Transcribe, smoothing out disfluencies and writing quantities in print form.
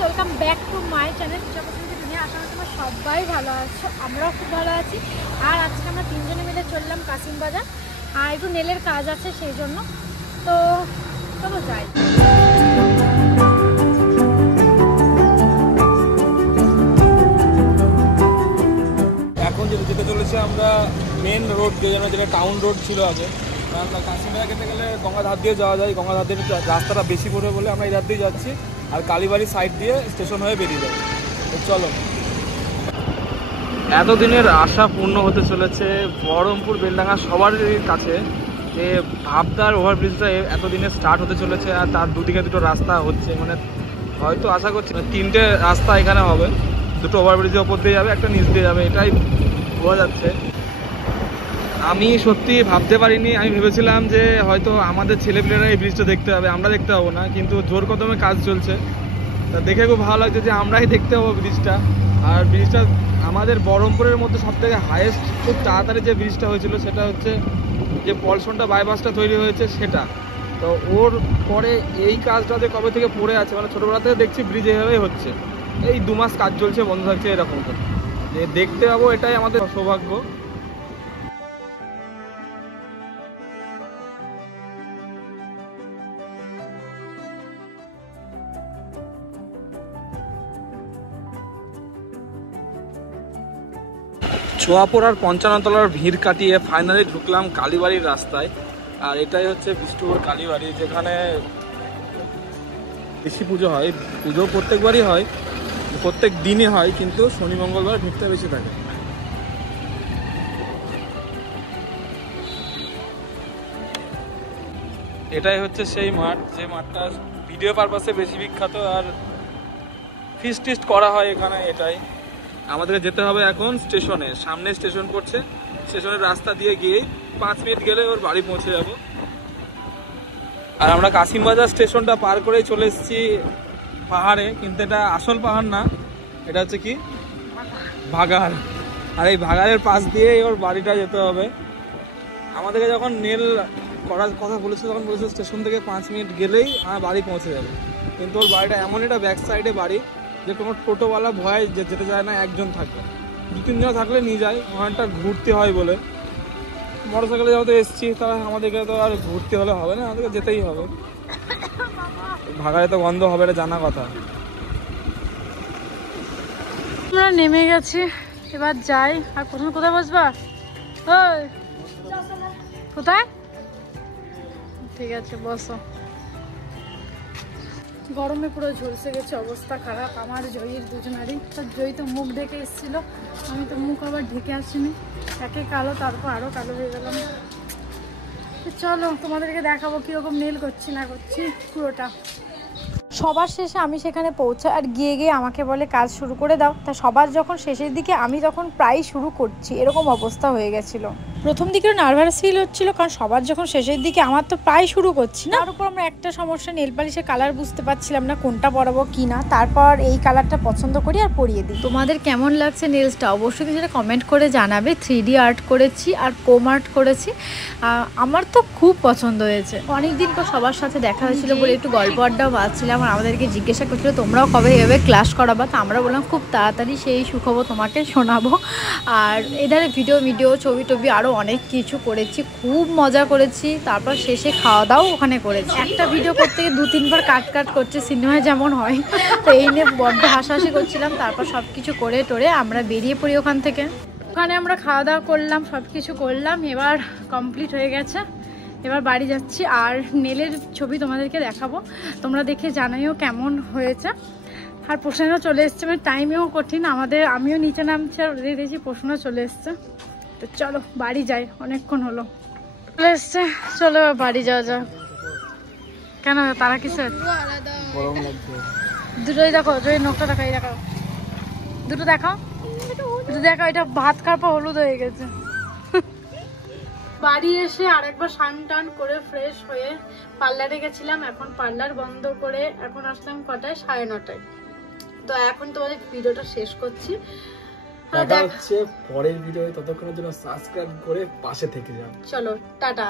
Welcome back to my channel. আশা করি তোমরা সবাই ভালো আছো, আমরাও খুব ভালো আছি। আর আজকে আমরা তিনজনে মিলে চললাম কাশিম বাজার, আর একটু নেলের কাজ আছে সেই জন্য। তো চলো যাই। এখন যেতে চলেছে আমরা মেন রোড দিয়ে, যেটা টাউন রোড ছিল আগে। কাশিম বাজার যেতে গেলে গঙ্গার ধার দিয়ে যাওয়া যায়, গঙ্গার ধার দিয়ে রাস্তাটা বেশি পড়বে বলে আমরা এই ধার দিয়ে যাচ্ছি, আর কালীবাড়ির সাইড দিয়ে স্টেশন হয়ে বেরিয়ে যাই। তো চলো, এতদিনের আশা পূর্ণ হতে চলেছে বহরমপুর বেলডাঙ্গা সবার কাছে, যে ভাবদার ওভারব্রিজটা এতদিনে স্টার্ট হতে চলেছে, আর তার দুদিকে দুটো রাস্তা হচ্ছে। মানে হয়তো আশা করছি তিনটে রাস্তা এখানে হবে, দুটো ওভারব্রিজের ওপর দিয়ে যাবে, একটা নিচ দিয়ে যাবে, এটাই বোঝা যাচ্ছে। আমি সত্যি ভাবতে পারিনি, আমি ভেবেছিলাম যে হয়তো আমাদের ছেলেপিলেরা এই ব্রিজটা দেখতে হবে, আমরা দেখতে পাবো না, কিন্তু জোর কদমে কাজ চলছে। তা দেখে খুব ভালো লাগছে যে আমরাই দেখতে পাবো ব্রিজটা। আর ব্রিজটা আমাদের বহরমপুরের মধ্যে সবথেকে হাইয়েস্ট, খুব তাড়াতাড়ি যে ব্রিজটা হয়েছিল সেটা হচ্ছে যে পলসনটা বাইপাসটা তৈরি হয়েছে সেটা। তো ওর পরে এই কাজটা যে কবে থেকে পড়ে আছে, মানে ছোটোবেলা থেকে দেখছি ব্রিজ এভাবেই হচ্ছে, এই 2 মাস কাজ চলছে, বন্ধ থাকছে, এরকম করে যে দেখতে পাবো, এটাই আমাদের সৌভাগ্য। ছোয়াপুর আর 55 তলার ভিড় কাটিয়ে ফাইনালি ঢুকলাম কালীবাড়ির রাস্তায়। আর এটাই হচ্ছে বিষ্ণুপুর কালীবাড়ি, যেখানে বেশি পুজো হয়। পুজো প্রত্যেকবারই হয়, প্রত্যেক দিনে হয়, কিন্তু শনি মঙ্গলবার ভিড়টা বেশি থাকে। এটাই হচ্ছে সেই মাঠ, যে মাঠটা ভিডিও পারপাসে বেশি বিখ্যাত, আর ফিস্ট টিস্ট করা হয় এখানে। এটাই আমাদেরকে যেতে হবে এখন স্টেশনে, সামনে স্টেশন পড়ছে, স্টেশনের রাস্তা দিয়ে গিয়েই 5 মিনিট গেলে ওর বাড়ি পৌঁছে যাব। আর আমরা কাশিম বাজার স্টেশনটা পার করেই চলে এসেছি পাহাড়ে, কিন্তু এটা আসল পাহাড় না, এটা হচ্ছে কি ভাগাড়। আর এই ভাগাড়ের পাশ দিয়েই ওর বাড়িটা যেতে হবে। আমাদেরকে যখন নেল করার কথা বলেছে, তখন বলেছে স্টেশন থেকে 5 মিনিট গেলেই আমার বাড়ি পৌঁছে যাবে, কিন্তু ওর বাড়িটা এমন একটা ব্যাক সাইডে বাড়ি যে কোনো টোটোওয়ালা ভয় যেতে চায় না, একজন থাকবে, 2-3 জন থাকলে নিয়ে যায়, ওখানটা ঘুরতে হয় বলে। মোটর সাইকেলে যেহেতু এসেছি, তাহলে আমাদেরকে তো আর ঘুরতে হলে হবে না, আমাদেরকে যেতেই হবে। ভাগাড়ে তো বন্ধ হবে, এটা জানা কথা। আমরা নেমে গেছি, এবার যাই। আর প্রথমে কোথায় বসবা? ওই কোথায়? ঠিক আছে, বসো। গরমে পুরো ঝলসে গেছে, অবস্থা খারাপ আমার, জয়ীর দুজনারই। জয়ী তো মুখ ঢেকে এসেছিল, আমি তো মুখ আবার ঢেকে আসিনি, একে কালো তারপর আরও কালো হয়ে গেলাম। চলো তোমাদেরকে দেখাবো কীরকম নেল করছি না করছি পুরোটা। সবার শেষে আমি সেখানে পৌঁছাই, আর গিয়ে গিয়ে আমাকে বলে কাজ শুরু করে দাও। তা সবার যখন শেষের দিকে, আমি তখন প্রায় শুরু করছি, এরকম অবস্থা হয়ে গেছিলো। প্রথম দিকে নার্ভাস ফিল হচ্ছিলো, কারণ সবার যখন শেষের দিকে, আমার তো প্রায় শুরু করছি না। তার উপর আমরা একটা সমস্যা, নেল পালিশের কালার বুঝতে পারছিলাম না কোনটা পরাবো কি না। তারপর এই কালারটা পছন্দ করি আর পরিয়ে দিই। তোমাদের কেমন লাগছে নেলসটা অবশ্যই সেটা কমেন্ট করে জানাবে। 3D আর্ট করেছি আর পোম আর্ট করেছি, আমার তো খুব পছন্দ হয়েছে। অনেকদিন পর সবার সাথে দেখা হয়েছিল বলে একটু গল্প আড্ডাও পাচ্ছিলাম, আর আমাদেরকে জিজ্ঞাসা করছিল তোমরাও কবে এভাবে ক্লাস করাবা। তো আমরা বললাম খুব তাড়াতাড়ি সেই সুখবর তোমাকে শোনাবো। আর এধারে ভিডিও ছবি টবি আরও অনেক কিছু করেছি, খুব মজা করেছি। তারপর শেষে খাওয়া দাওয়া ওখানে করেছি। একটা ভিডিও করতে গিয়ে 2-3 বার কাট করছে, সিনেমায় যেমন হয়। তো এই নিয়ে বড্ড হাসাহাসি করছিলাম। তারপর সব কিছু করে টোরে আমরা বেরিয়ে পড়ি ওখান থেকে। ওখানে আমরা খাওয়া দাওয়া করলাম, সব কিছু করলাম, এবার কমপ্লিট হয়ে গেছে, এবার বাড়ি যাচ্ছি। আর নেলের ছবি তোমাদেরকে দেখাবো, তোমরা দেখে জানাইও কেমন হয়েছে। আর পোষণও চলে এসছে, মানে টাইমেও কঠিন আমাদের, আমিও নিচে নামছি আর ওদের দেখছি পোষণও চলে এসছে। তো চলো বাড়ি যাই, অনেকক্ষণ হলো চলে এসছে, চলো বাড়ি যাওয়া যাক। কেন তারা কিসের দুটোই দেখো, যদি নখটা দেখাও, এই দেখাও, দুটো দেখাও, দুটো দেখাও, এটা ভাত খাওয়ার পর হলুদ হয়ে গেছে। বাড়ি এসে আরেকবার স্নান টান করে ফ্রেশ হয়ে পার্লারে গেছিলাম, এখন পার্লার বন্ধ করে এখন আসলাম কটায়, 9:30টায়। তো এখন তোমাদের ভিডিওটা শেষ করছি, দেখা হচ্ছে পরের ভিডিও, ততক্ষণের জন্য সাবস্ক্রাইব করে পাশে থেকে যাও। চলো টাটা।